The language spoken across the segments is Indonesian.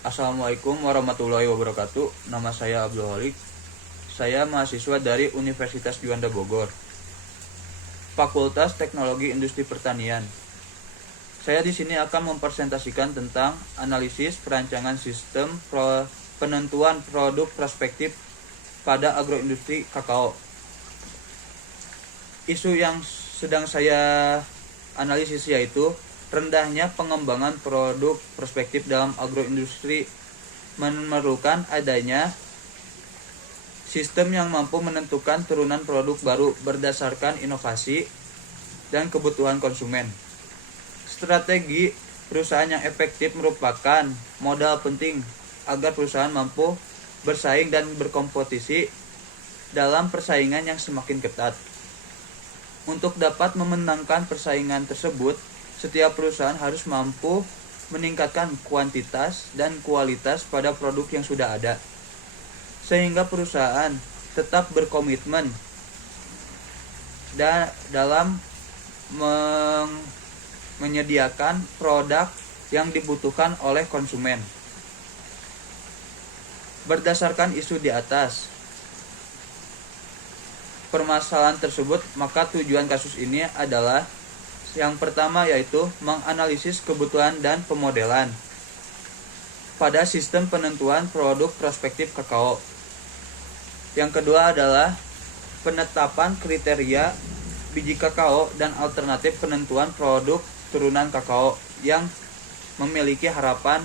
Assalamualaikum warahmatullahi wabarakatuh. Nama saya Abdul Holik. Saya mahasiswa dari Universitas Juanda Bogor, Fakultas Teknologi Industri Pertanian. Saya di sini akan mempresentasikan tentang analisis perancangan sistem penentuan produk prospektif pada agroindustri kakao. Isu yang sedang saya analisis yaitu rendahnya pengembangan produk prospektif dalam agroindustri memerlukan adanya sistem yang mampu menentukan turunan produk baru berdasarkan inovasi dan kebutuhan konsumen. Strategi perusahaan yang efektif merupakan modal penting agar perusahaan mampu bersaing dan berkompetisi dalam persaingan yang semakin ketat. Untuk dapat memenangkan persaingan tersebut, setiap perusahaan harus mampu meningkatkan kuantitas dan kualitas pada produk yang sudah ada, sehingga perusahaan tetap berkomitmen dalam menyediakan produk yang dibutuhkan oleh konsumen. Berdasarkan isu di atas permasalahan tersebut, maka tujuan kasus ini adalah yang pertama yaitu menganalisis kebutuhan dan pemodelan pada sistem penentuan produk prospektif kakao. Yang kedua adalah penetapan kriteria biji kakao dan alternatif penentuan produk turunan kakao yang memiliki harapan.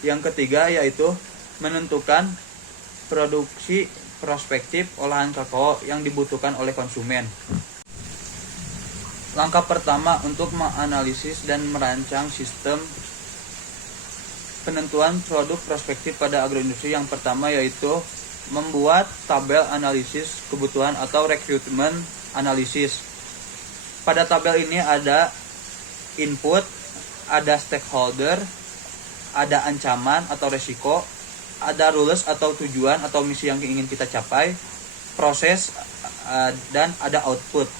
Yang ketiga yaitu menentukan produksi prospektif olahan kakao yang dibutuhkan oleh konsumen. Langkah pertama untuk menganalisis dan merancang sistem penentuan produk prospektif pada agroindustri yang pertama yaitu membuat tabel analisis kebutuhan atau rekrutmen analisis. Pada tabel ini ada input, ada stakeholder, ada ancaman atau resiko, ada rules atau tujuan atau misi yang ingin kita capai, proses, dan ada output.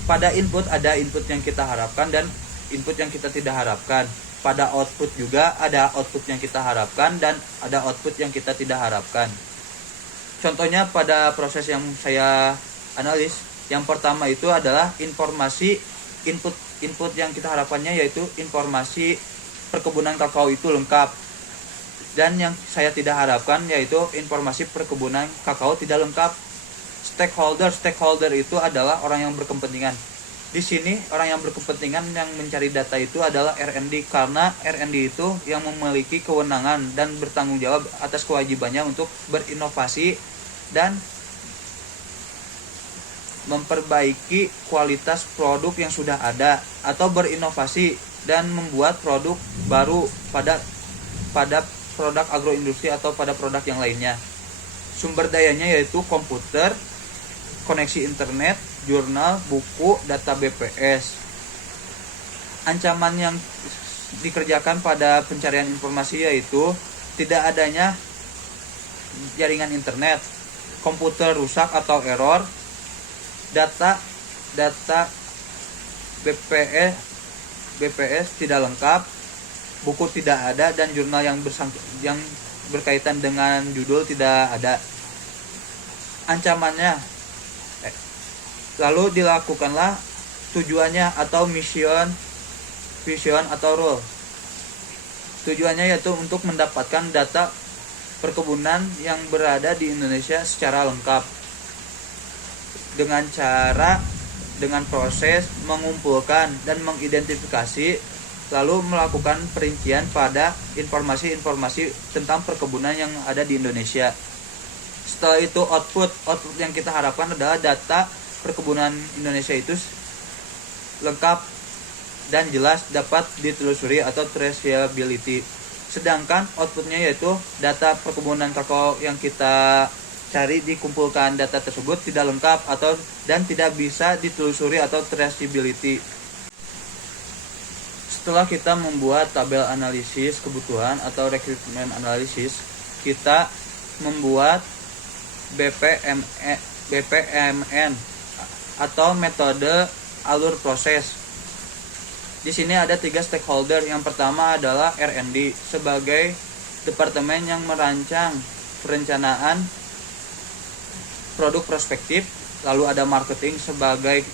Pada input ada input yang kita harapkan dan input yang kita tidak harapkan. Pada output juga ada output yang kita harapkan dan ada output yang kita tidak harapkan. Contohnya pada proses yang saya analis, yang pertama itu adalah informasi input yang kita harapkannya yaitu informasi perkebunan kakao itu lengkap. Dan yang saya tidak harapkan yaitu informasi perkebunan kakao tidak lengkap. Stakeholder itu adalah orang yang berkepentingan. Di sini orang yang berkepentingan yang mencari data itu adalah R&D, karena R&D itu yang memiliki kewenangan dan bertanggung jawab atas kewajibannya untuk berinovasi dan memperbaiki kualitas produk yang sudah ada atau berinovasi dan membuat produk baru pada produk agroindustri atau pada produk yang lainnya. Sumber dayanya yaitu komputer, koneksi internet, jurnal, buku, data BPS. Ancaman yang dikerjakan pada pencarian informasi yaitu tidak adanya jaringan internet, komputer rusak atau error, data BPS tidak lengkap, buku tidak ada, dan jurnal yang berkaitan dengan judul tidak ada. Ancamannya lalu dilakukanlah tujuannya atau vision atau role. Tujuannya yaitu untuk mendapatkan data perkebunan yang berada di Indonesia secara lengkap dengan proses mengumpulkan dan mengidentifikasi lalu melakukan perincian pada informasi-informasi tentang perkebunan yang ada di Indonesia. Setelah itu output yang kita harapkan adalah data perkebunan Indonesia itu lengkap dan jelas dapat ditelusuri atau traceability. Sedangkan outputnya yaitu data perkebunan kakao yang kita cari dikumpulkan data tersebut tidak lengkap dan tidak bisa ditelusuri atau traceability. Setelah kita membuat tabel analisis kebutuhan atau rekrutmen analisis, kita membuat BPMN atau metode alur proses. Di sini ada 3 stakeholder. Yang pertama adalah R&D sebagai departemen yang merancang perencanaan produk prospektif. Lalu ada marketing sebagai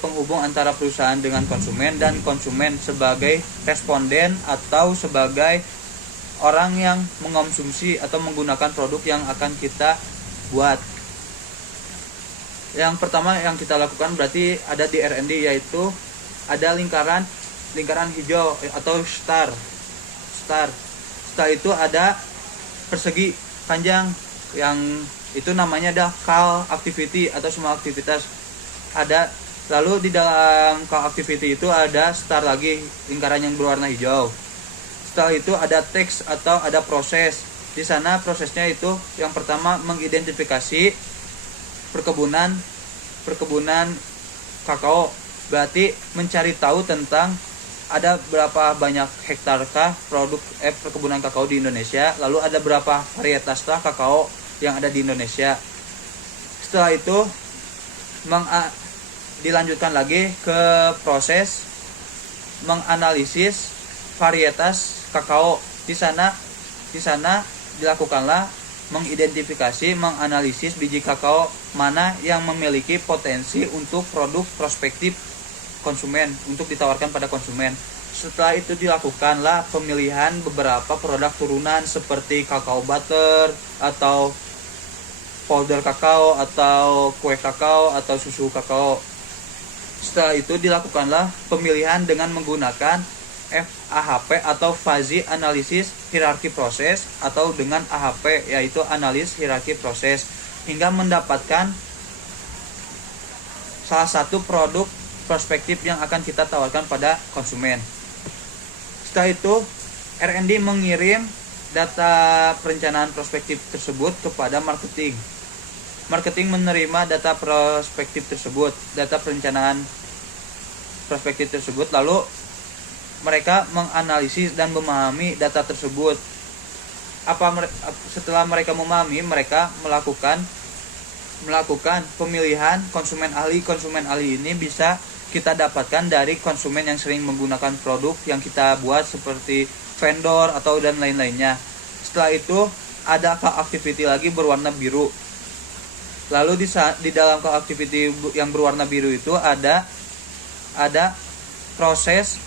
penghubung antara perusahaan dengan konsumen, dan konsumen sebagai responden atau sebagai orang yang mengonsumsi atau menggunakan produk yang akan kita buat. Yang pertama yang kita lakukan berarti ada di R&D, yaitu ada lingkaran hijau atau star. Setelah itu ada persegi panjang, yang itu namanya ada call activity atau semua aktivitas ada. Lalu di dalam call activity itu ada star lagi, lingkaran yang berwarna hijau. Setelah itu ada teks atau ada proses. Di sana prosesnya itu yang pertama mengidentifikasi perkebunan kakao. Berarti mencari tahu tentang ada berapa banyak hektarkah perkebunan kakao di Indonesia, lalu ada berapa varietas kakao yang ada di Indonesia. Setelah itu dilanjutkan lagi ke proses menganalisis varietas kakao. Di sana dilakukanlah mengidentifikasi, menganalisis biji kakao mana yang memiliki potensi untuk produk prospektif konsumen, untuk ditawarkan pada konsumen. Setelah itu dilakukanlah pemilihan beberapa produk turunan seperti kakao butter atau powder kakao atau kue kakao atau susu kakao. Setelah itu dilakukanlah pemilihan dengan menggunakan FAHP atau Fuzzy Analysis Hierarchy Process, atau dengan AHP yaitu analis hierarki proses, hingga mendapatkan salah satu produk prospektif yang akan kita tawarkan pada konsumen. Setelah itu R&D mengirim data perencanaan prospektif tersebut kepada marketing. Marketing menerima data prospektif tersebut, data perencanaan prospektif tersebut, lalu mereka menganalisis dan memahami data tersebut. Setelah mereka memahami, mereka melakukan pemilihan konsumen ahli. Konsumen ahli ini bisa kita dapatkan dari konsumen yang sering menggunakan produk yang kita buat seperti vendor atau dan lain-lainnya. Setelah itu ada call activity lagi berwarna biru. Lalu di dalam call activity yang berwarna biru itu ada proses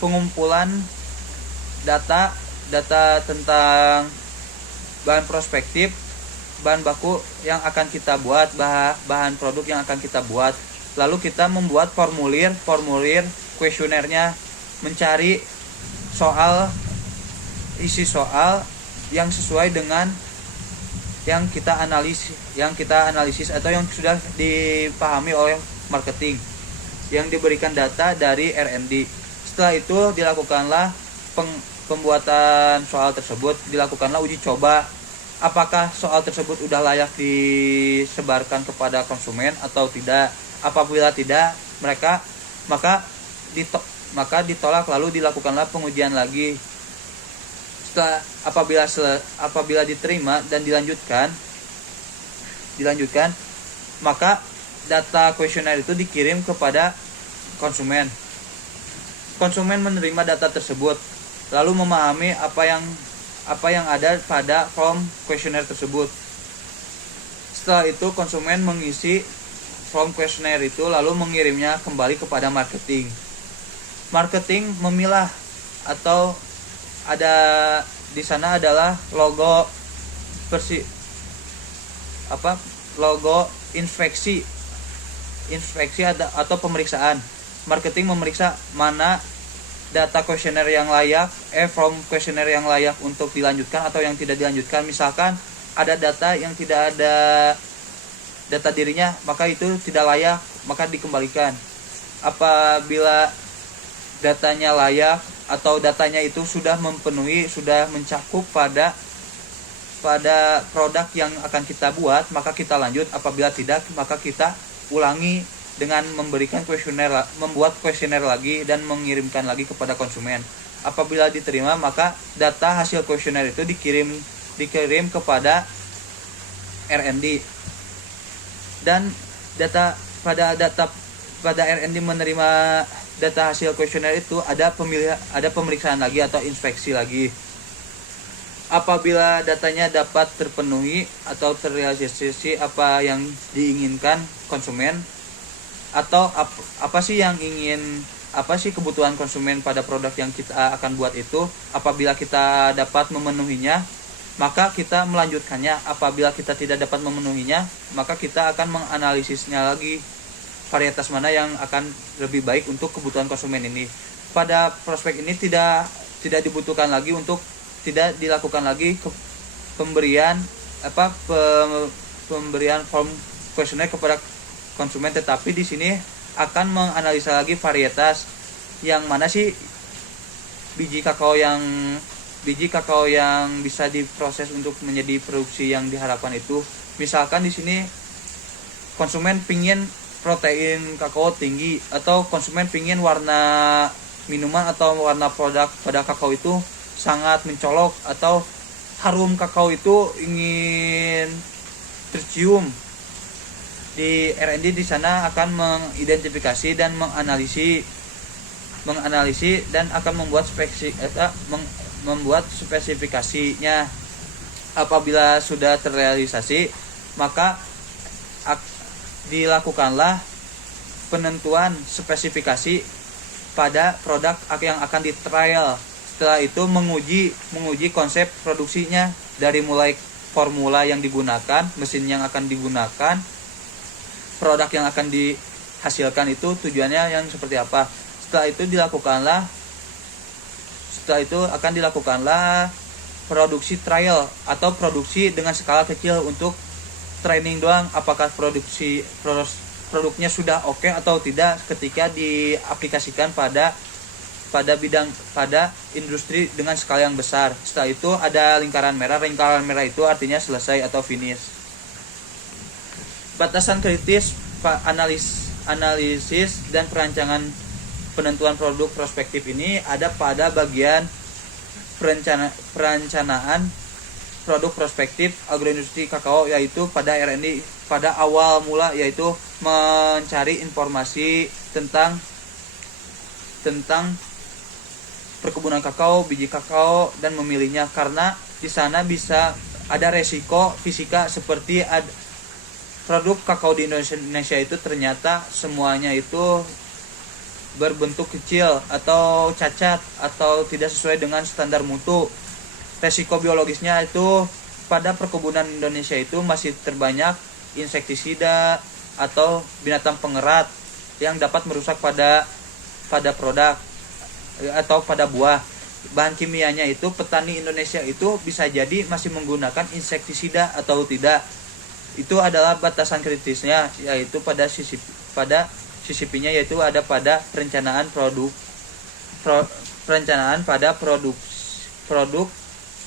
pengumpulan data tentang bahan prospektif, bahan baku yang akan kita buat, bahan produk yang akan kita buat. Lalu kita membuat formulir kuesionernya, mencari isi soal yang sesuai dengan yang kita analisis atau yang sudah dipahami oleh marketing, yang diberikan data dari R&D. Setelah itu dilakukanlah pembuatan soal tersebut, dilakukanlah uji coba. Apakah soal tersebut udah layak disebarkan kepada konsumen atau tidak? Apabila tidak, maka ditolak, lalu dilakukanlah pengujian lagi. Apabila diterima dan dilanjutkan, maka data kuesioner itu dikirim kepada konsumen. Konsumen menerima data tersebut, lalu memahami apa yang ada pada form kuesioner tersebut. Setelah itu konsumen mengisi form kuesioner itu lalu mengirimnya kembali kepada marketing. Marketing memilah, atau ada di sana adalah logo inspeksi atau pemeriksaan. Marketing memeriksa mana data kuesioner yang layak, form kuesioner yang layak untuk dilanjutkan atau yang tidak dilanjutkan. Misalkan ada data yang tidak ada data dirinya, maka itu tidak layak, maka dikembalikan. Apabila datanya layak atau datanya itu sudah memenuhi, sudah mencakup pada produk yang akan kita buat, maka kita lanjut. Apabila tidak, maka kita ulangi dengan membuat kuesioner lagi dan mengirimkan lagi kepada konsumen. Apabila diterima, maka data hasil kuesioner itu dikirim kepada R&D. Dan data pada R&D menerima data hasil kuesioner itu ada pemeriksaan lagi atau inspeksi lagi. Apabila datanya dapat terpenuhi atau terrealisasi apa yang diinginkan konsumen, atau apa sih kebutuhan konsumen pada produk yang kita akan buat itu. Apabila kita dapat memenuhinya, maka kita melanjutkannya. Apabila kita tidak dapat memenuhinya, maka kita akan menganalisisnya lagi, varietas mana yang akan lebih baik untuk kebutuhan konsumen ini. Pada prospek ini tidak dibutuhkan lagi untuk tidak dilakukan lagi pemberian form kuesioner kepada konsumen, tetapi di sini akan menganalisa lagi varietas yang mana sih biji kakao yang bisa diproses untuk menjadi produksi yang diharapkan itu. Misalkan di sini konsumen pingin protein kakao tinggi, atau konsumen pingin warna minuman atau warna produk pada kakao itu sangat mencolok, atau harum kakao itu ingin tercium. Di R&D di sana akan mengidentifikasi dan menganalisis dan akan membuat spesifikasinya. Apabila sudah terrealisasi, maka dilakukanlah penentuan spesifikasi pada produk yang akan di-trial. Setelah itu menguji konsep produksinya, dari mulai formula yang digunakan, mesin yang akan digunakan, produk yang akan dihasilkan itu tujuannya yang seperti apa. Setelah itu akan dilakukanlah produksi trial atau produksi dengan skala kecil untuk training doang, apakah produknya sudah oke atau tidak ketika diaplikasikan pada industri dengan skala yang besar. Setelah itu ada lingkaran merah itu artinya selesai atau finish. Batasan kritis analisis dan perancangan penentuan produk prospektif ini ada pada bagian perencanaan produk prospektif agroindustri kakao, yaitu pada R&D pada awal mula, yaitu mencari informasi tentang perkebunan kakao, biji kakao, dan memilihnya, karena di sana bisa ada resiko fisika seperti produk kakao di Indonesia itu ternyata semuanya itu berbentuk kecil atau cacat atau tidak sesuai dengan standar mutu. Resiko biologisnya itu pada perkebunan Indonesia itu masih terbanyak insektisida atau binatang pengerat yang dapat merusak pada produk atau pada buah. Bahan kimianya itu petani Indonesia itu bisa jadi masih menggunakan insektisida atau tidak. Itu adalah batasan kritisnya, yaitu pada sisi P-nya, yaitu ada pada perencanaan pada produk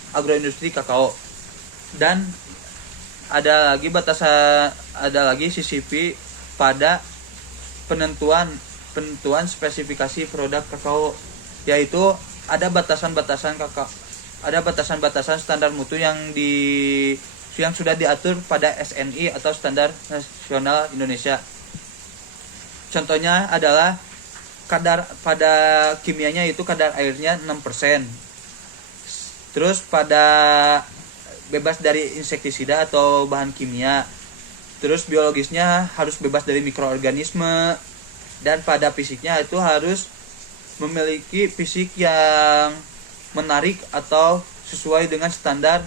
agroindustri kakao. Dan ada lagi sisi P pada penentuan spesifikasi produk kakao, yaitu ada batasan-batasan standar mutu yang sudah diatur pada SNI atau Standar Nasional Indonesia. Contohnya adalah kadar pada kimianya itu kadar airnya 6%. Terus pada bebas dari insektisida atau bahan kimia. Terus biologisnya harus bebas dari mikroorganisme, dan pada fisiknya itu harus memiliki fisik yang menarik atau sesuai dengan standar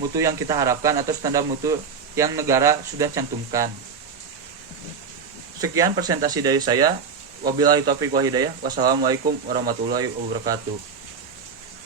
mutu yang kita harapkan atau standar mutu yang negara sudah cantumkan. Sekian presentasi dari saya. Wabillahi taufiq wal hidayah. Wassalamualaikum warahmatullahi wabarakatuh.